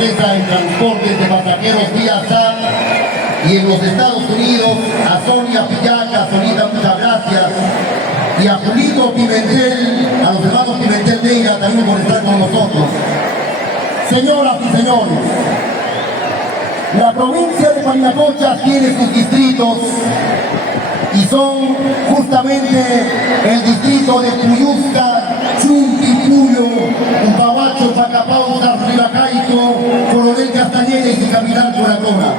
En transportes de pasajeros vía SAT y en los Estados Unidos, a Sonia Pillaca, Sonita, muchas gracias, y a Julito Pimentel, a los hermanos Pimentel Negra también por estar con nosotros. Señoras y señores, la provincia de Painacochas tiene sus distritos y son justamente el distrito de Puyusca, Chumpi, Puyo, Upahuacho, Pacapauta, Ribacaico, Coronel Castañeda y su capital Coracora.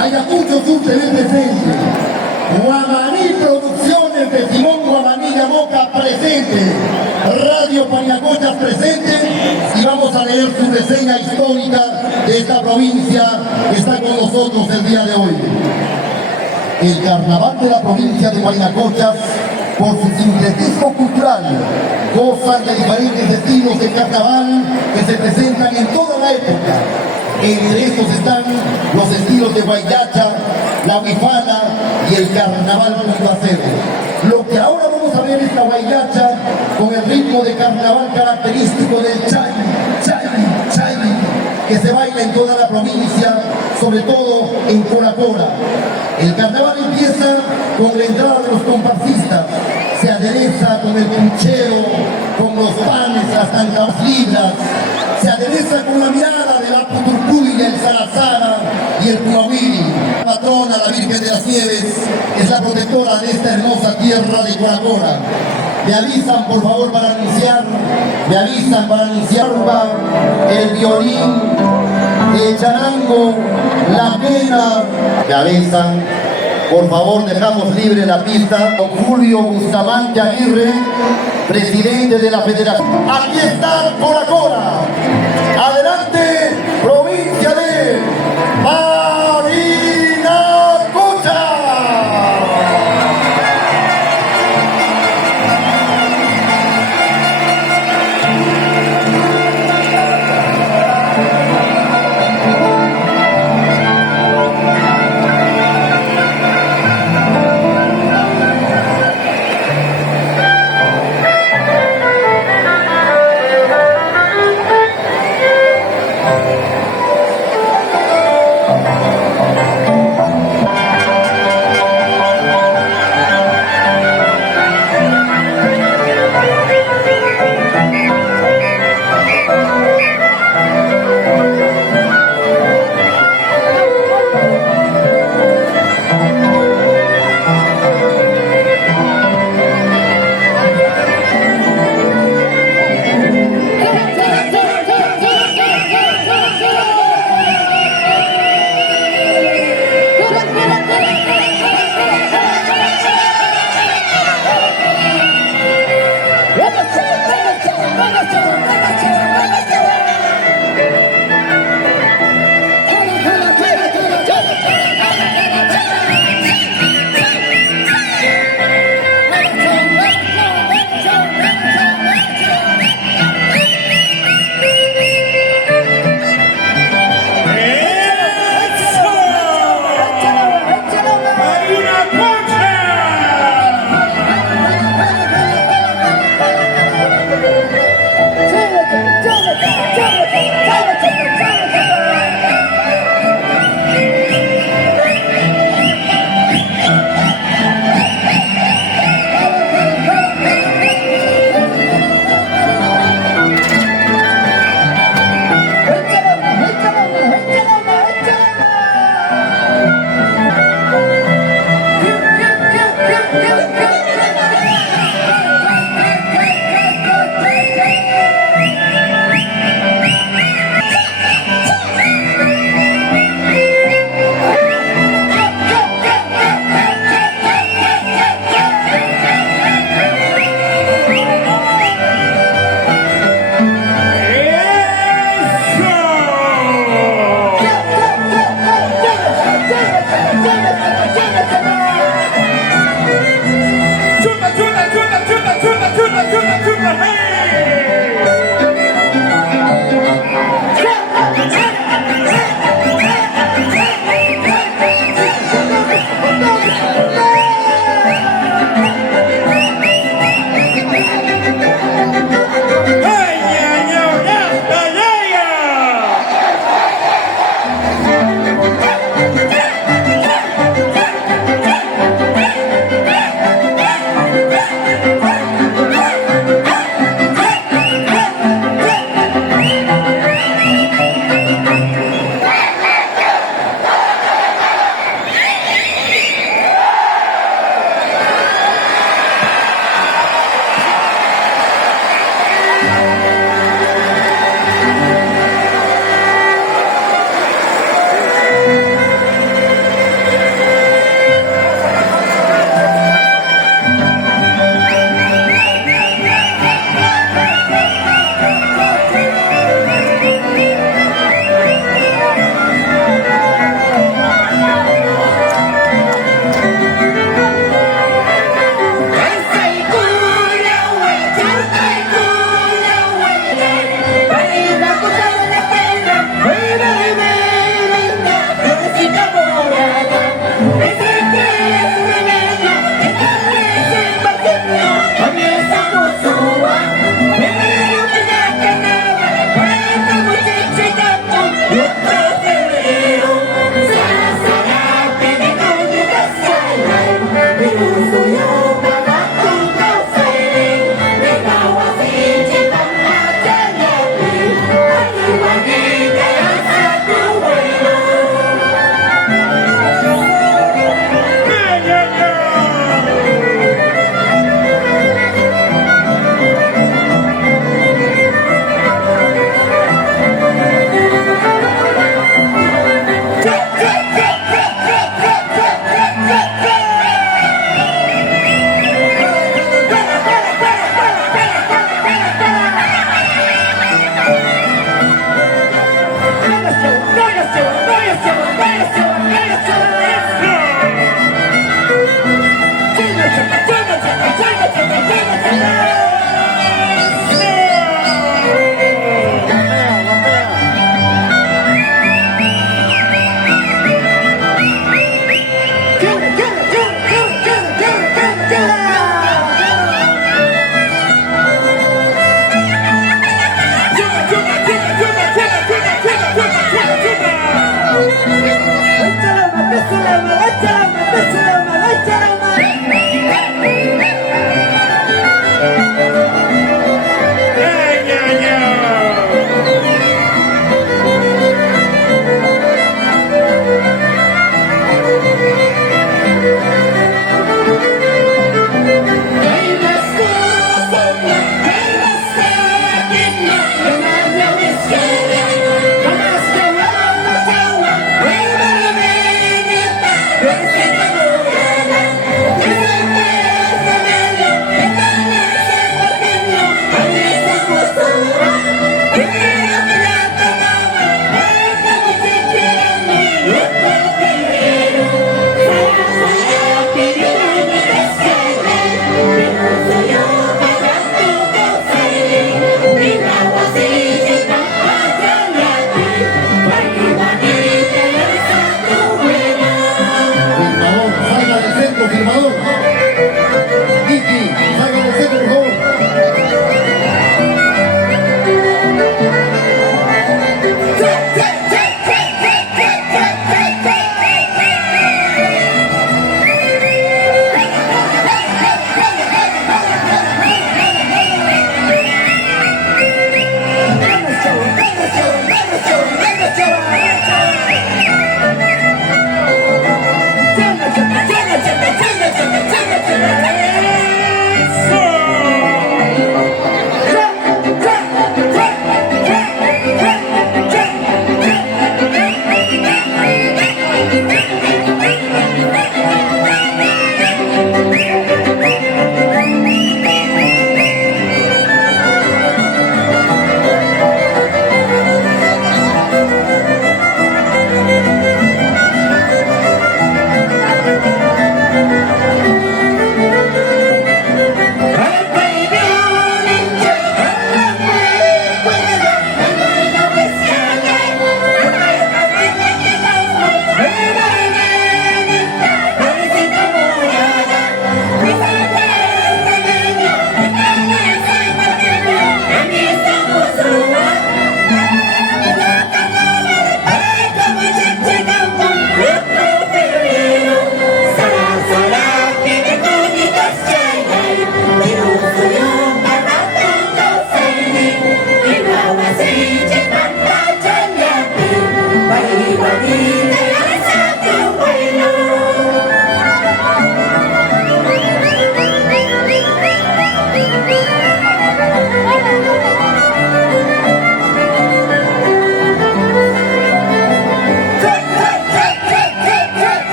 Ayacucho Sur se ve presente. Guamaní Producciones de Simón Guamanilla Moca presente. Radio Painacochas presente y vamos a leer su reseña histórica de esta provincia que está con nosotros el día de hoy. El carnaval de la provincia de Painacochas, por su sincretismo cultural, gozan de diferentes estilos de carnaval que se presentan en toda la época. Entre estos están los estilos de Guayacha, la Huifana y el carnaval puntacero. Lo que ahora vamos a ver es la Guayacha con el ritmo de carnaval característico del chay, chay, chay, que se baila en toda la provincia, sobre todo en Coracora. El carnaval empieza con la entrada de los comparsistas, se adereza con el puchero, con los panes, las tantas libras, se adereza con la mirada de la Puturcuya, el Salazara y el Cuauhiri. La patrona, la Virgen de las Nieves, es la protectora de esta hermosa tierra de Coracora. Me avisan, por favor, para anunciar, el violín, el charango, la pena. Me avisan, por favor, dejamos libre la pista. Don Julio Bustamante Aguirre, presidente de la Federación. Aquí está Coracora. Adelante, provincia de Painacochas. Thank you.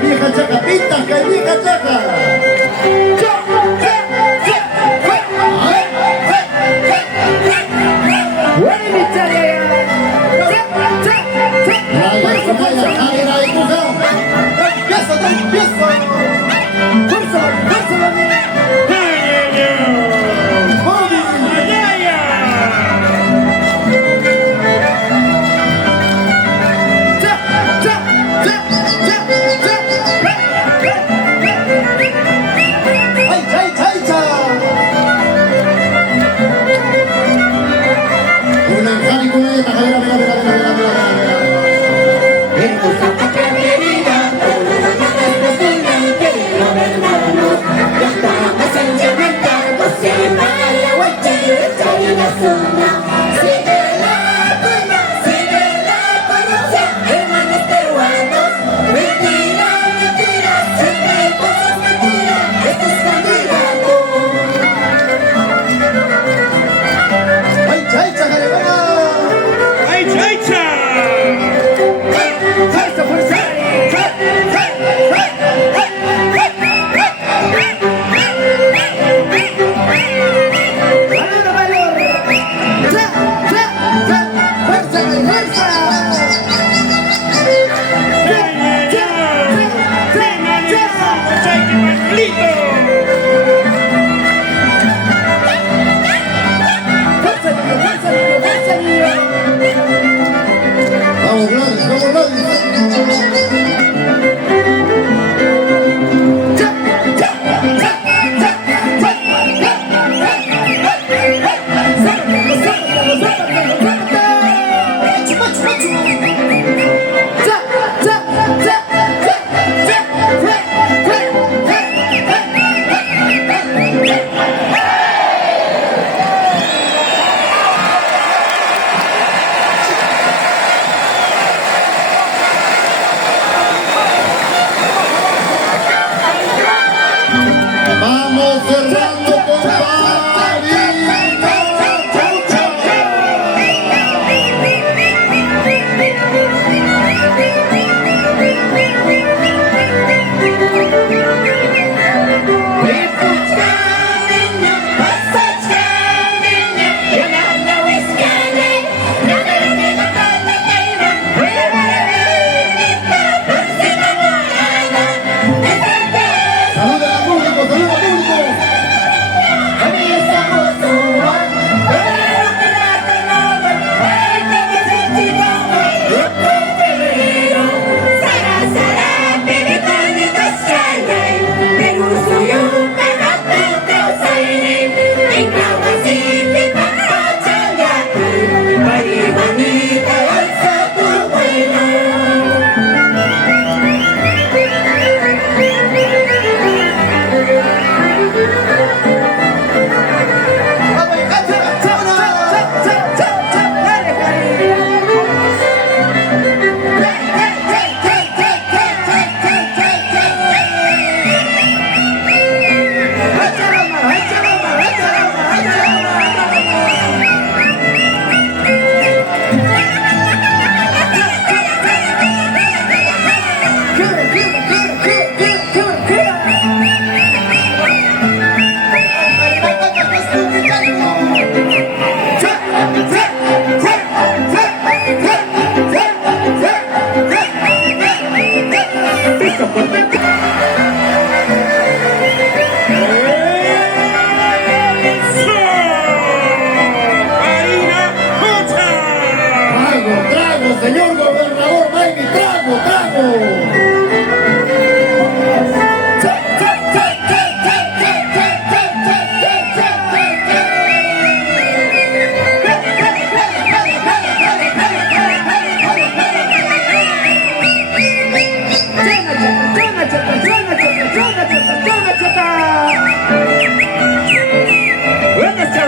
Vieja chaca, pintas, que vieja chaca.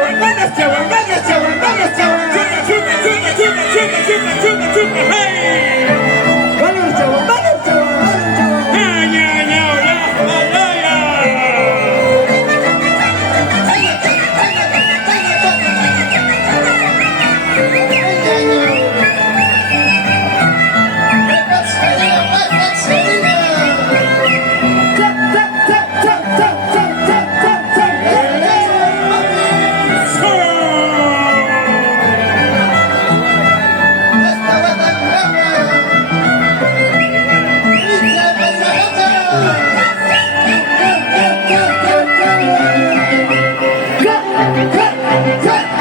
chaval, ganas, chaval, ganas, chaval, ganas, chaval. Chupa, chupa, chupa, chupa, chupa, chupa, chupa, hey. Ganas, chaval, ganas, chaval, ganas, chaval. Ya, ya, ya, ya, ya, ya. Cut!